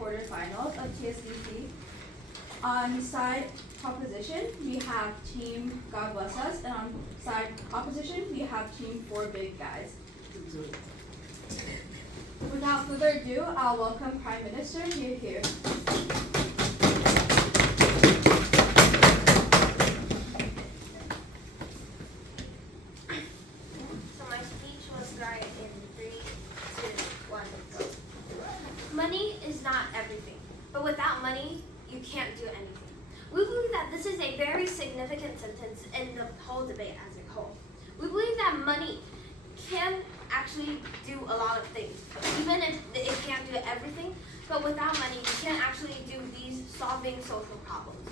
quarterfinals of TSDC. On side proposition, we have Team God Bless Us, and on side opposition, we have Team 4 Big Guys. Without further ado, I'll welcome Prime Minister here. So my speech will start in 3, 2, 1, go. Money is not everything, but without money, you can't do anything. We believe that this is a very significant sentence in the whole debate as a whole. We believe that money can actually do a lot of things, even if it can't do everything, but without money, you can't actually do these solving social problems.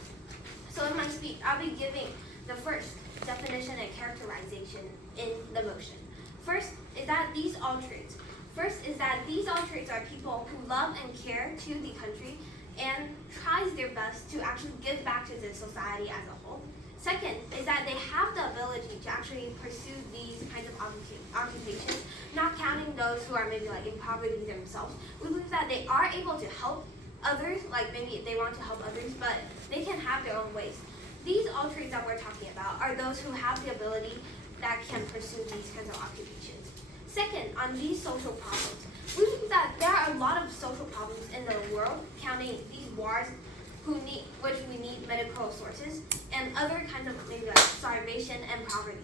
So in my speech, I'll be giving the first definition and characterization in the motion. First is that these altruists are people who love and care to the country and tries their best to actually give back to the society as a whole. Second is that they have the ability to actually pursue these kinds of occupations, not counting those who are maybe like in poverty themselves. We believe that they are able to help others, like maybe they want to help others, but they can have their own ways. These altruists that we're talking about are those who have the ability that can pursue these kinds of occupations. Second, on these social problems, we believe that there are a lot of social problems in the world, counting these wars, which we need medical sources, and other kinds of maybe like starvation and poverty.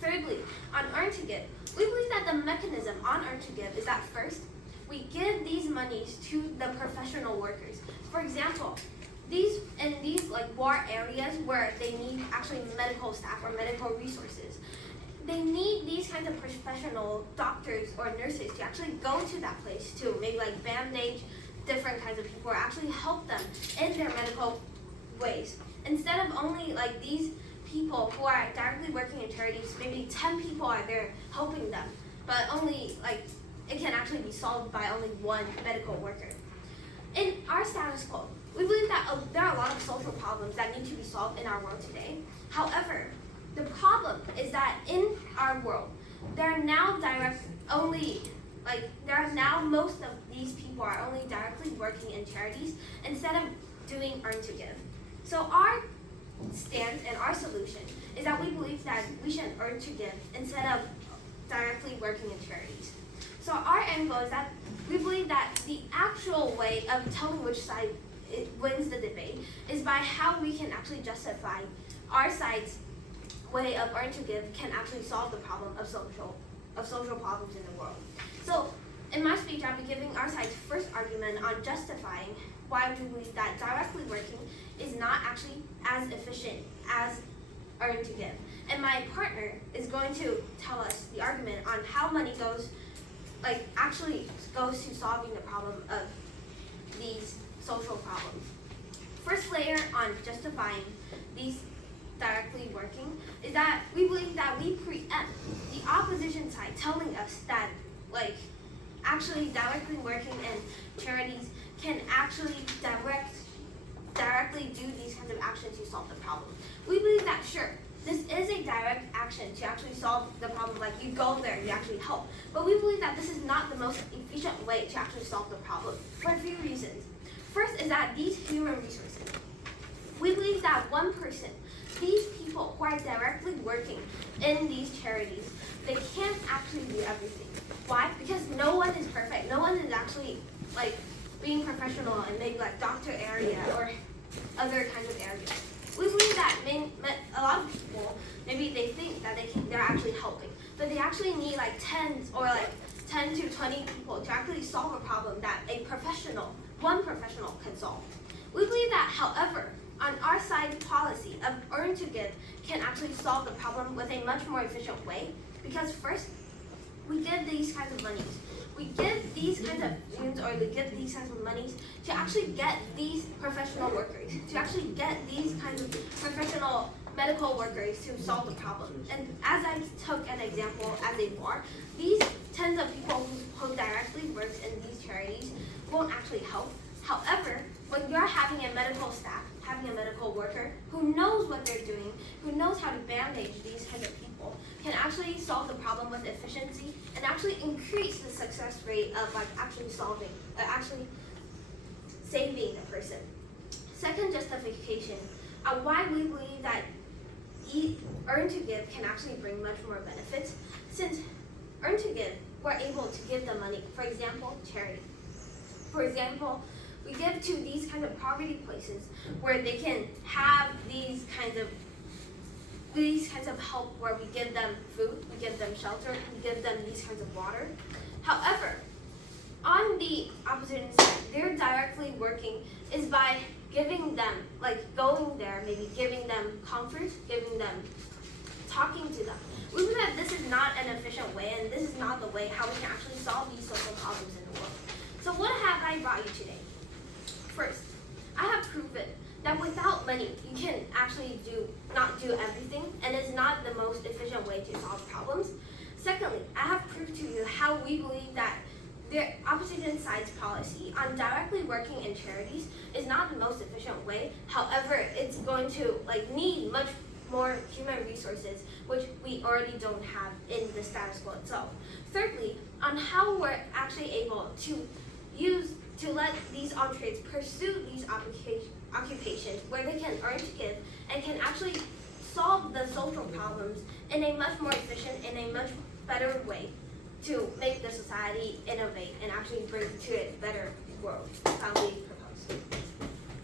Thirdly, on Earn to Give, we believe that the mechanism on Earn to Give is that first, we give these monies to the professional workers. For example, in these like war areas where they need actually medical staff or medical resources, they need these kinds of professional doctors or nurses to actually go to that place to maybe like bandage different kinds of people or actually help them in their medical ways. Instead of only like these people who are directly working in charities, maybe 10 people are there helping them, but only like it can actually be solved by only one medical worker. In our status quo, we believe that there are a lot of social problems that need to be solved in our world today. However, the problem is that in our world, most of these people are only directly working in charities instead of doing Earn to Give. So our stance and our solution is that we believe that we should Earn to Give instead of directly working in charities. So our end goal is that we believe that the actual way of telling which side wins the debate is by how we can actually justify our side's way of Earn to Give can actually solve the problem of social problems in the world. So in my speech, I'll be giving our side's first argument on justifying why we believe that directly working is not actually as efficient as Earn to Give. And my partner is going to tell us the argument on how money actually goes to solving the problem of these social problems. First layer on justifying these directly working is that we believe that we preempt the opposition side telling us that actually directly working in charities can actually directly do these kinds of actions to solve the problem. We believe that sure, this is a direct action to actually solve the problem, like you go there and you actually help. But we believe that this is not the most efficient way to actually solve the problem for a few reasons. First is that these human resources. We believe that one person, these people who are directly working in these charities, they can't actually do everything. Why? Because no one is perfect. No one is actually being professional in maybe doctor area or other kinds of areas. We believe that a lot of people, maybe they think that they're actually helping, but they actually need 10 to 20 people to actually solve a problem that one professional can solve. We believe that, however, on our side policy of Earn to Give can actually solve the problem with a much more efficient way, because first, we give these kinds of monies. We give these kinds of funds, or we give these kinds of monies to actually get these professional workers, to actually get these kinds of professional medical workers to solve the problem. And as I took an example as a war, these tens of people who directly work in these charities won't actually help. However, when you're having a medical staff, having a medical worker who knows what they're doing, who knows how to bandage these kinds of people, can actually solve the problem with efficiency and actually increase the success rate of actually saving the person. Second justification, why we believe that earn to give can actually bring much more benefits. Since earn to give, we're able to give the money. For example, charity. For example, we give to these kind of poverty places where they can have these kinds of help, where we give them food, we give them shelter, we give them these kinds of water. However, on the opposite side, they're directly working is by giving them, like going there, maybe giving them comfort, giving them, talking to them. We believe that this is not an efficient way, and this is not the way how we can actually solve these social problems in the world. So what have I brought you today? First, I have proven that without money, you can actually not do everything, and it's not the most efficient way to solve problems. Secondly, I have proved to you how we believe that the opposite side's policy on directly working in charities is not the most efficient way. However, it's going to need much more human resources, which we already don't have in the status quo itself. Thirdly, on how we're actually able to let these altruists pursue these occupations where they can earn to give and can actually solve the social problems in a much more efficient, in a much better way to make the society innovate and actually bring to a better world. That's how we propose.